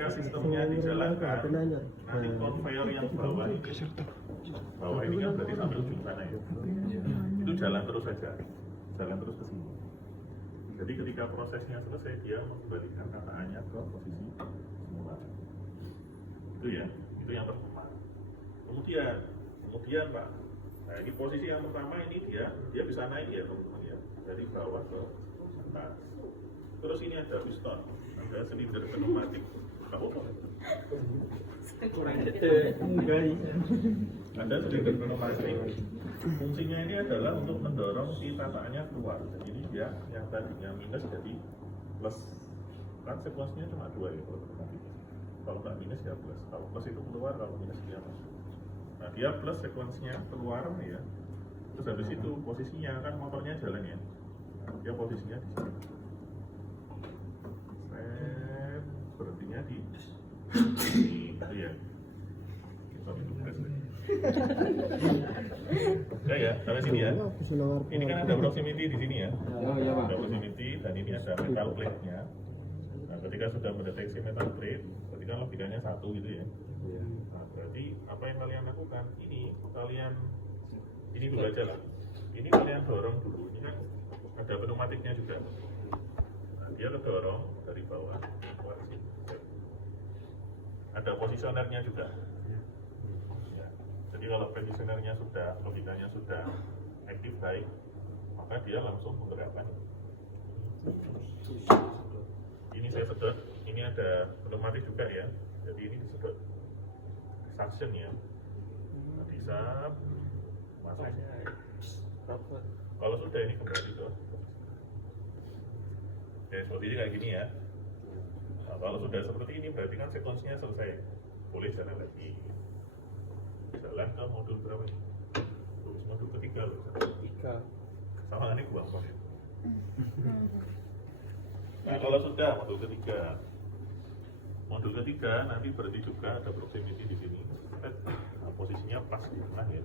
ketika sistemnya dijalankan, nanti conveyor yang bawah ini kan berarti sampai ujung sana ya. Itu jalan terus saja, jalan terus ke sini. Jadi ketika prosesnya selesai, dia mengembalikan kataannya ke posisi semula. Itu ya, itu yang pertama. Kemudian Pak, nah ini posisi yang pertama ini dia bisa naik ya teman-teman ya, dari bawah ke atas. Terus ini ada piston, ada silinder pneumatik. Ada silinder pneumatik. Fungsinya ini adalah untuk mendorong si tataannya keluar. Jadi dia yang tadinya minus jadi plus. Kan sekuensinya cuma 2 ya kalau pneumatik. Kalau nggak minus ya plus. Kalau plus itu keluar, kalau minus dia masuk. Nah dia plus sekuensinya keluar ya. Terus habis itu posisinya kan motornya jalan ya. Nah, dia posisinya di sini. Berhentinya di itu ya. Ya, sampai sini ya. Ini kan ada proximity di sini ya. Ada proximity dan ini ada metal plate-nya. Nah, ketika sudah mendeteksi metal plate, berarti kan logikanya satu gitu ya. Nah, berarti apa yang kalian lakukan? Ini dulu aja lah. Ini kalian dorong dulu. Ini kan ada pneumatiknya juga. Nah, dia kedorong dari bawah. Ada posisionernya juga. Ya. Jadi kalau posisionernya sudah, logikanya sudah aktif baik, maka dia langsung menggerakkan. Ini saya sedot. Ini ada pneumatik juga ya. Jadi ini disedot. Suction ya. Nah, bisa masanya. Kalau sudah ini kembali ke. Ya seperti ini kayak gini ya. Nah, kalau sudah seperti ini berarti kan sekuensinya selesai. Boleh jalan lagi. Jalan ke modul berapa ini? Modul ketiga loh. Sama ini buang ya. Nah kalau sudah modul ketiga nanti berarti juga ada proximity di sini. Nah, posisinya pas di tengah ya.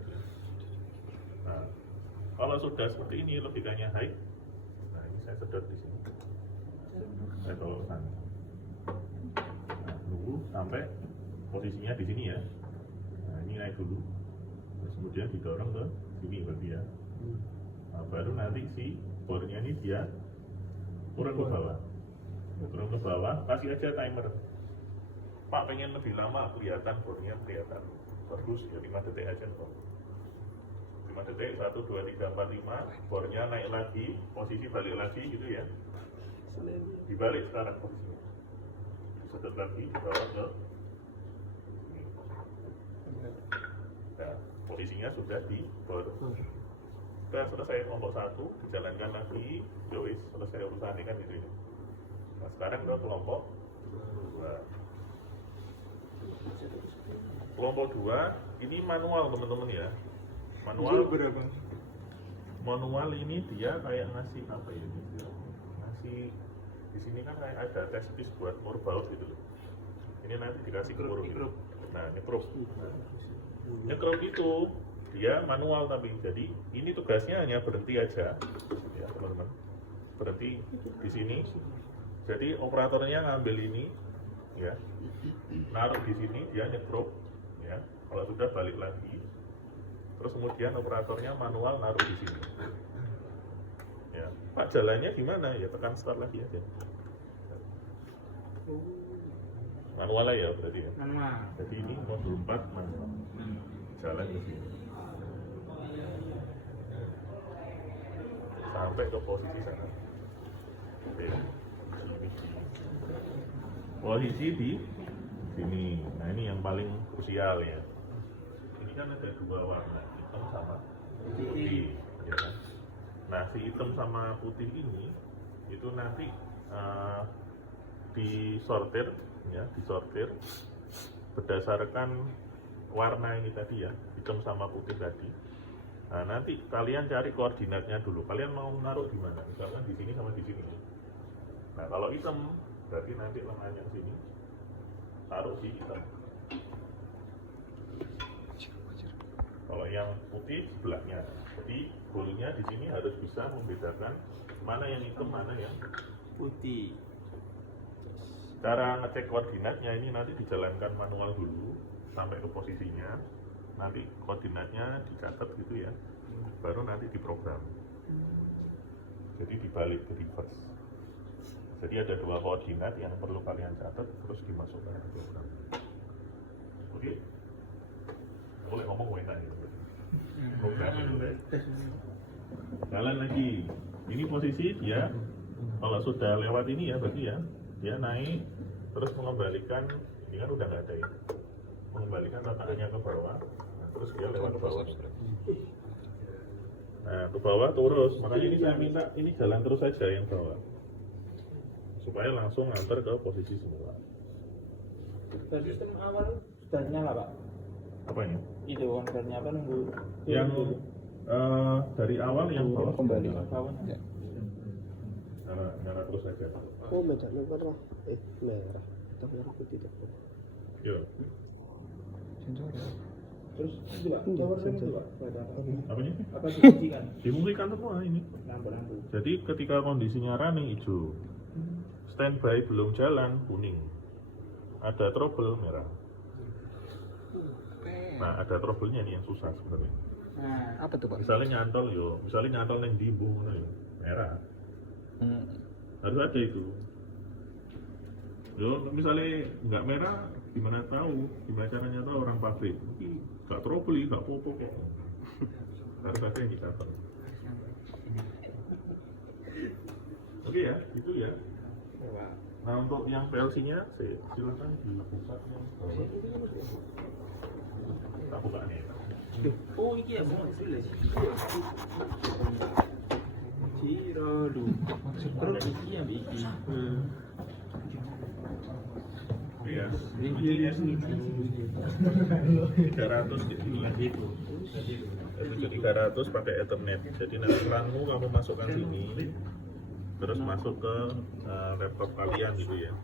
Nah kalau sudah seperti ini logikanya high. Nah ini saya sedot di sini. Saya taruh ke sana. Nah, nunggu sampai posisinya di sini ya. Nah ini naik dulu. Terus kemudian didorong ke sini berarti ya. Nah, baru nanti si bornya ini dia turun ke bawah. Turun ke bawah, kasih aja timer. Pak pengen lebih lama kelihatan bornya kelihatan bagus ya 5 detik aja kok. 5 detik 1, 2, 3, 4, 5 bornya naik lagi, posisi balik lagi gitu ya. Dibalik sekarang posisinya. Disedot lagi, dibawa ke sini. Nah, posisinya sudah di bor. Sudah selesai kelompok 1, dijalankan lagi, yowis selesai urusan ini kan gitu ya. Nah sekarang ke kelompok 2. Kelompok 2 ini manual teman-teman ya. Manual ini dia kayak ngasih apa ya? Ngasih di sini kan kayak ada test piece buat mur baut gitu loh. Ini nanti dikasih ke mur gitu. Nah nyekrop itu dia manual tapi jadi ini tugasnya hanya berhenti aja ya teman-teman, berhenti di sini. Jadi operatornya ngambil ini ya, naruh di sini, dia nyekrop ya. Kalau sudah balik lagi, terus kemudian operatornya manual naruh di sini ya. Pak jalannya gimana ya, tekan start lagi aja. Manual ya berarti ya. Jadi ini modul 4 manual, jalan ke sini sampai ke posisi sana. Oke. Posisi di sini. Nah ini yang paling krusial ya. Ini kan ada 2 warna, hitam sama putih ya kan? Nah si hitam sama putih ini itu nanti disortir ya, disortir berdasarkan warna ini tadi ya, hitam sama putih tadi. Nah nanti kalian cari koordinatnya dulu. Kalian mau naruh di mana? Misalkan di sini sama di sini. Nah kalau hitam berarti nanti lengannya sini taruh di hitam. Kalau yang putih sebelahnya. Jadi goalnya di sini harus bisa membedakan mana yang hitam, mana yang putih. cara ngecek koordinatnya ini nanti dijalankan manual dulu sampai ke posisinya, nanti koordinatnya dicatat gitu ya, baru nanti diprogram. Jadi dibalik ke reverse. Jadi ada 2 koordinat yang perlu kalian catat terus dimasukkan ke program. Oke? Boleh ngomong enak ya. Programnya boleh. Jalan lagi. Ini posisi dia kalau sudah lewat ini ya berarti ya dia naik terus mengembalikan, ini kan udah nggak ada ya, mengembalikan tatakannya ke bawah, nah, terus dia lewat ke bawah. Nah ke bawah terus, makanya ini saya minta ini jalan terus saja yang bawah supaya langsung nganter ke posisi semula. Sistem awal sudah nyala Pak? Apanya? Itu konvernya apa nunggu? Yang dari awal yang bawah Kembali ke bawah. nyala terus saja. Oh, medalnya merah. Merah. Tapi merah putih tak. Iya. Sensor. Terus itu Pak, covernya itu Pak. Apanya? Apa difungsikan? Dimungkinkan semua ini. Lampu-lampu. Jadi ketika kondisinya running hijau, standby belum jalan kuning, ada trouble merah. Nah ada trouble-nya nih yang susah sebenarnya. Nah, Apa tuh Pak? Misalnya nyantol yang di ibu merah, harus ada itu. Misalnya nggak merah, gimana caranya tahu orang pabrik? Nggak trouble, nggak apa-apa kok. Harus ada yang dicatat. Oke ya, itu ya. Nah untuk yang PLC-nya, silakan dibuka yang bawah. Tak buka nih. oh iki ya mau sulit. Ciro lu. Terus iki ya iki. Iya. Ini 300 gitu lagi itu. 300 pakai Ethernet. Jadi nanti LAN-mu kamu masukkan sini, terus masuk ke laptop kalian gitu ya.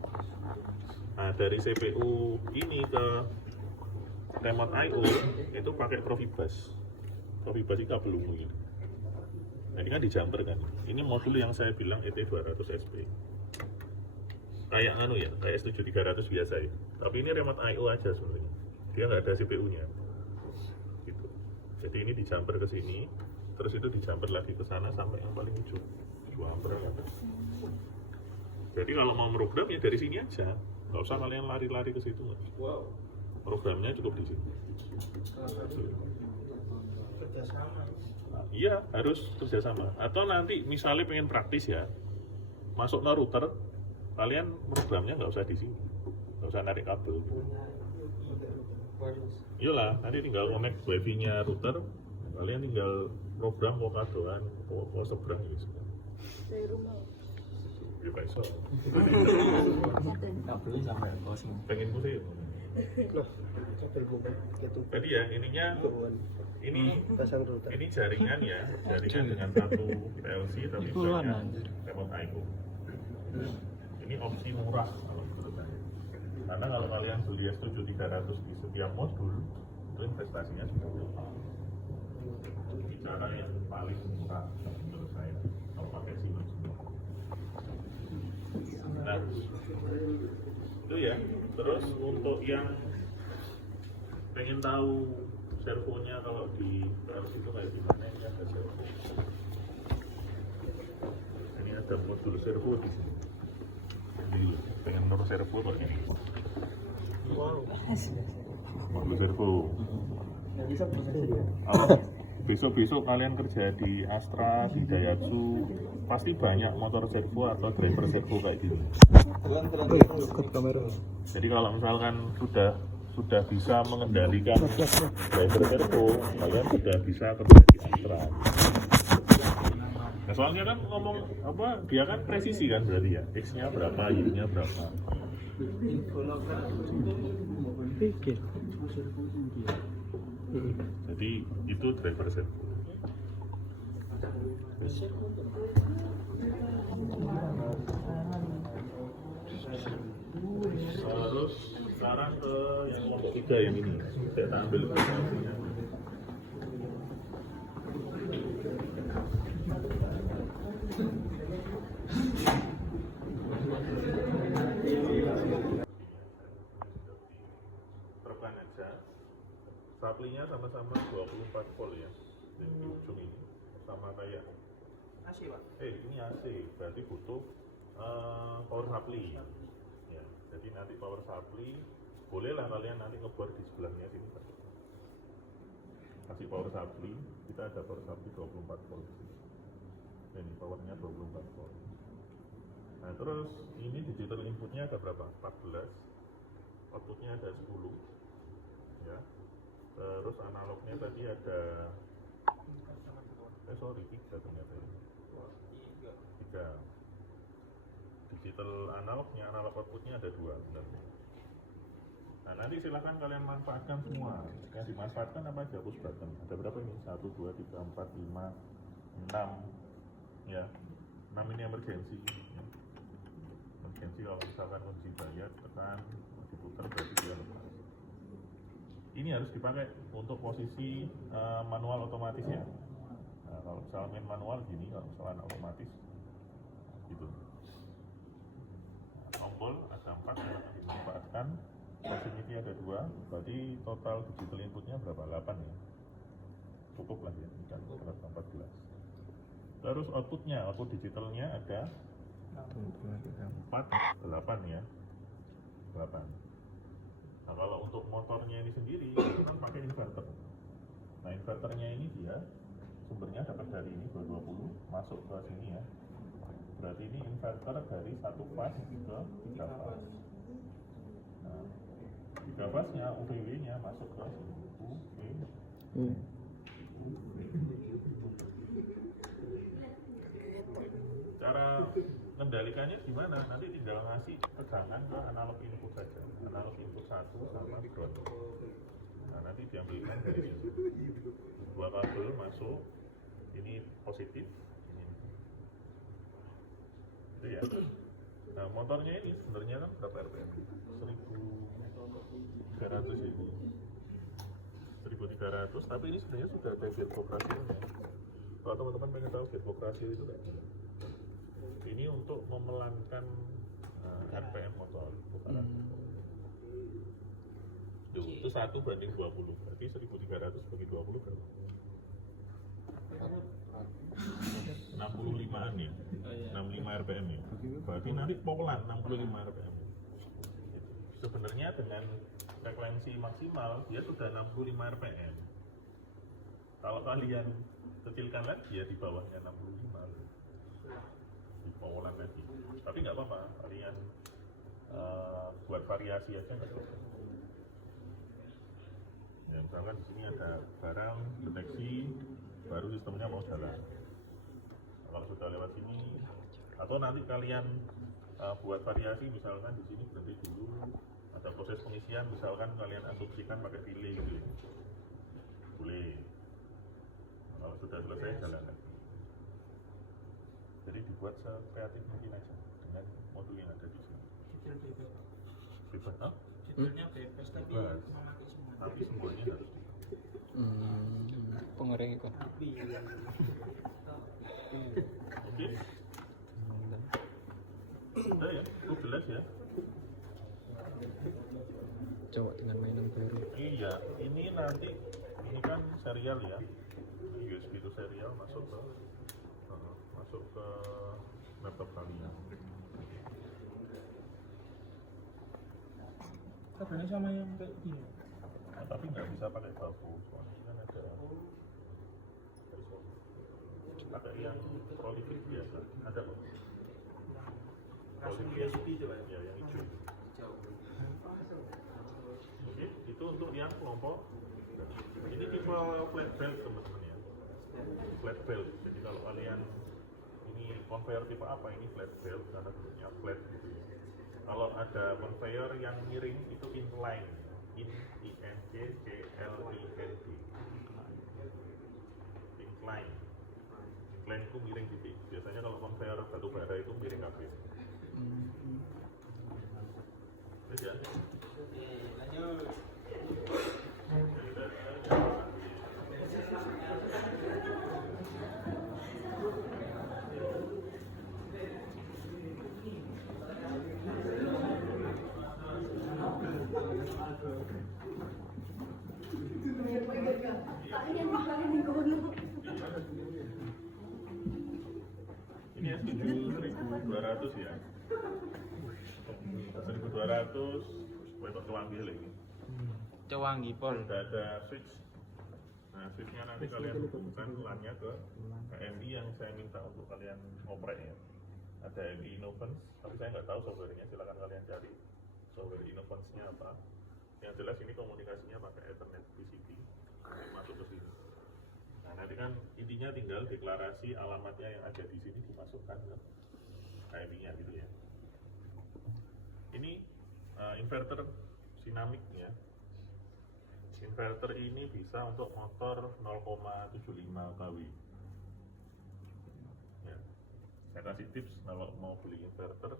Nah dari CPU ini ke remote I/O itu pakai Profibus. Profibus itu kabel ungu ini. Nah ini kan di jumper kan. Ini modul yang saya bilang ET200SP. Kayak kayak S7300 biasa ya. Tapi ini remote I/O aja sebenarnya. Dia nggak ada CPU-nya. Gitu. Jadi ini di jumper ke sini, terus itu di jumper lagi ke sana sampai yang paling ujung. 2 ampere ada. Jadi kalau mau program ya dari sini aja. Nggak usah kalian lari-lari ke situ. Wow. Programnya cukup di sini. Kerjasama. Nah, iya harus kerjasama. Atau nanti misalnya pengen praktis ya, masuk ke router, kalian programnya nggak usah di sini, nggak usah narik kabel. Iyalah, nanti tinggal connect wifi-nya router, kalian tinggal program kokadoan, kok seberang gitu. Dari rumah. Ya iso. Kabelnya sampai kosong. Pengen sih. Loh, kabel bukan gitu. Tadi ya ininya ini Pasang router. ini jaringan ya, jaringan dengan satu PLC tapi misalnya remote I/O. Ini opsi murah kalau menurut saya. Karena kalau kalian beli S7300 di setiap modul itu investasinya sudah berapa. Ini cara yang paling murah menurut saya kalau pakai Siemens. Nah, itu ya. Terus untuk yang pengen tahu servonya kalau di PLC itu kayak gimana, ini ada servo. Ini ada modul servo di sini. Jadi pengen naruh servo pakai ini. Wow. Modul servo. Bisa. Besok-besok kalian kerja di Astra, di Daihatsu, pasti banyak motor servo atau driver servo kayak gini. Jadi kalau misalkan sudah bisa mengendalikan driver servo, kalian sudah bisa kerja di Astra. Nah, soalnya kan ngomong dia kan presisi kan berarti ya, X-nya berapa, Y-nya berapa. Jadi itu driver servo. Terus sekarang ke yang kelompok 3 yang ini, saya ambil informasinya. hidupkan aja. Supply-nya sama-sama 24 volt ya. Di ujung ini sama kayak AC Pak. ini AC, berarti butuh power supply. Ya, jadi nanti power supply bolehlah kalian nanti ngebuat di sebelahnya sini. Kasih power supply, kita ada power supply 24 volt. Ini powernya 24 volt. Nah terus ini digital inputnya ada berapa? 14. Outputnya ada 10. Ya. Terus analognya tadi ada 3 ternyata ya. 3. Digital analognya, analog outputnya ada 2 benar. Nah nanti silahkan kalian manfaatkan semua. Yang dimanfaatkan apa aja? Push button. Ada berapa ini? 1, 2, 3, 4, 5, 6. Ya, 6 ini emergency. Ya. Emergency kalau misalkan kunci bayar tekan diputar berarti dia lepas. Ini harus dipakai untuk posisi manual otomatis ya. Nah, kalau misalnya main manual gini, kalau misalnya otomatis gitu. Tombol ada 4 yang akan dimanfaatkan. Proximity ada 2, berarti total digital inputnya berapa? 8 ya. Cukup lah ya, dan 14. Terus outputnya, output digitalnya ada 4, 8 ya. 8. Nah kalau untuk motornya ini sendiri, itu kan pakai inverter. Nah inverternya ini dia sumbernya dapat dari ini 220 masuk ke sini ya. Berarti ini inverter dari 1 fase ke 3 fase. Nah, 3 fase-nya UPW-nya masuk ke sini. Cara kendalikannya gimana? Nanti tinggal ngasih tegangan ke analog input saja. Analog input 1 sama ground. Nah, nanti diambilkan dari sini. 2 kabel masuk. Ini positif, ini. Itu ya. Nah, motornya ini sebenarnya kan berapa RPM? 1300 ini. 1300, tapi ini sebenarnya sudah ada gearbox rasionya. Kalau teman-teman pengen tahu gearbox rasio itu kayak gimana? Ini untuk memelankan RPM motor, putaran. Itu 1 banding 20, berarti 1300 bagi 20 berapa? 65an ya, 65 RPM ya. Berarti nanti polan 65 RPM. Sebenarnya dengan frekuensi maksimal dia sudah 65 RPM. Kalau kalian kecilkan lagi ya di bawahnya 65, di polan lagi. Tapi nggak apa-apa, kalian buat variasi aja nggak apa-apa. Ya, misalkan di sini ada barang deteksi, baru sistemnya mau jalan. Kalau sudah lewat sini, atau nanti kalian buat variasi, misalkan di sini berhenti dulu, ada proses pengisian, misalkan kalian asumsikan pakai delay gitu, boleh. Kalau sudah selesai jalan lagi. Jadi dibuat sekreatif mungkin aja dengan modul yang ada di sini. Bebas, no? Detailnya bebas tapi Bebas. memakai semua. Tapi semuanya harus Pengereng itu. Oke. Udah ya, itu jelas ya. Coba dengan mainan baru. Iya, ini nanti ini kan serial ya. Ini USB itu serial masuk ke laptop kalian. Kabelnya sama yang kayak gini. Nah, tapi nggak bisa pakai bambu, soalnya ini kan ada pakai yang prolific biasa. Ada kok. Langsung Prolific. USB coba ya. Ya, yang hijau. Jauh. Oke, itu untuk yang kelompok. Ini tipe flat belt teman-teman ya. Flat belt. Jadi kalau kalian ini conveyor tipe apa? Ini flat belt karena bentuknya flat gitu ya. Kalau ada conveyor yang miring itu incline. Incline. Incline. Incline itu miring titik. Biasanya kalau conveyor batu bara itu miring kabeh. Terus ya. Lanjut. Ini ya 1.200 ya. 1.200 buat kewangi lagi. Cewangi pol. Sudah ada switch. Nah, switchnya nanti kalian hubungkan LAN-nya ke HMI yang saya minta untuk kalian ngoprek ya. Ada HMI Innovance, tapi saya nggak tahu software-nya, silakan kalian cari software Innovance-nya apa. Yang jelas ini komunikasinya pakai Ethernet TCP masuk ke sini. Nah, nanti kan intinya tinggal deklarasi alamatnya yang ada di sini dimasukkan ke HMI-nya gitu ya. Ini inverter sinamik ya. Inverter ini bisa untuk motor 0,75 kW. Ya. Saya kasih tips kalau mau beli inverter,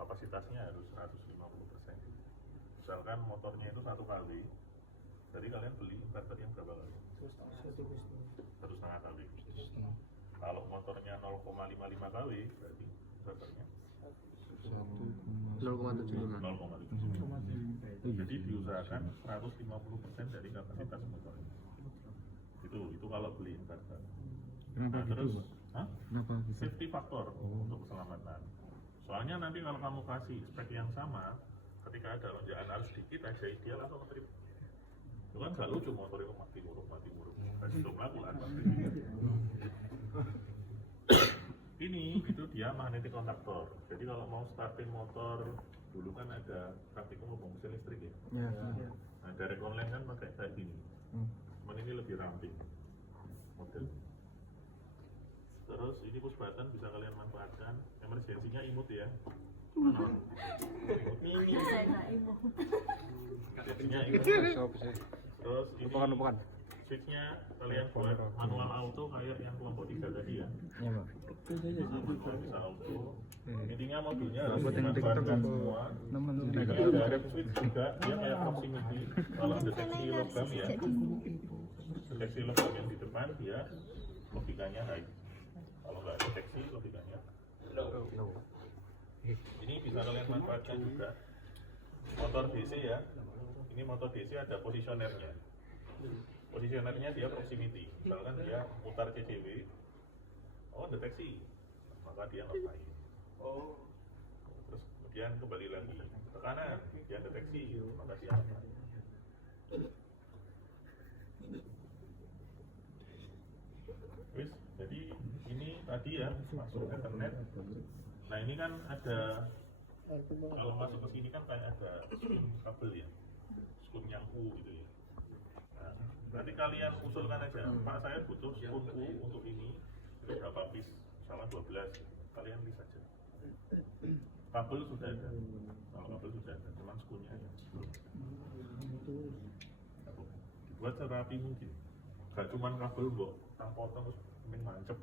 kapasitasnya harus 150%. Misalkan motornya itu 1 kW, jadi kalian beli inverter yang berapa kali? 1,5 kW. Kalau motornya 0,55 kW, berarti inverternya 0,75. 0,75. Jadi diusahakan 150% dari kapasitas motor. Itu kalau beli inverter. Kenapa Nah, terus, gitu, Pak? Kenapa gitu? safety factor untuk keselamatan. Soalnya nanti kalau kamu kasih spek yang sama, ketika ada lonjakan arus sedikit aja dia langsung nge-trip. Itu kan gak lucu motor itu mati muruk. Kasih untuk melakukan pasti. Ini itu dia magnetic kontaktor. Jadi kalau mau startin motor dulu kan ada praktikum hubung mesin listrik ya. Nah, direct online kan pakai kayak gini. Cuman ini lebih ramping model. Terus ini push button bisa kalian manfaatkan. Emergensinya imut ya. Switchnya imut. Terus ini Bukan. switchnya kalian buat manual auto kayak yang kelompok 3 tadi ya. Iya, Pak. Bisa auto. Intinya mobilnya harus Buat yang dimanfaatkan TikTok semua. Teman Ada direct switch juga, dia kayak proximity. Kalau deteksi logam ya, deteksi logam yang di depan dia logikanya high. Kalau nggak deteksi logikanya low. Ini bisa kalian manfaatkan juga. Motor DC ya, ini motor DC ada posisionernya. Posisionernya dia proximity. Misalkan dia putar CCW, oh deteksi, maka dia nge-fly. Terus kemudian kembali lagi ke kanan, dia deteksi, maka dia nge-fly. Wis, jadi ini tadi ya masuk Ethernet. Nah ini kan ada, kalau masuk ke sini kan kayak ada skum kabel ya, skum yang U gitu ya. Nah, nanti kalian usulkan aja, Pak saya butuh skum U untuk ini, itu berapa piece? Misalnya 12, kalian list aja. Kabel sudah ada, kalau kabel sudah ada, cuman skumnya yang belum. Dibuat serapi mungkin, gak cuman kabel kok, tang potong terus mancep.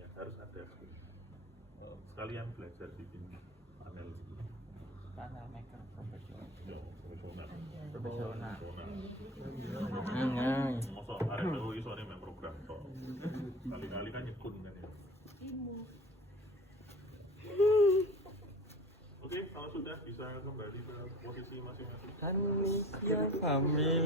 Ya harus ada skum. Sekalian belajar bikin panel maker profesional. profesional. Mosok arek baru iso main program tok. Kali-kali kan nyekun kan ya. Oke, kalau sudah bisa kembali ke posisi masing-masing. Family.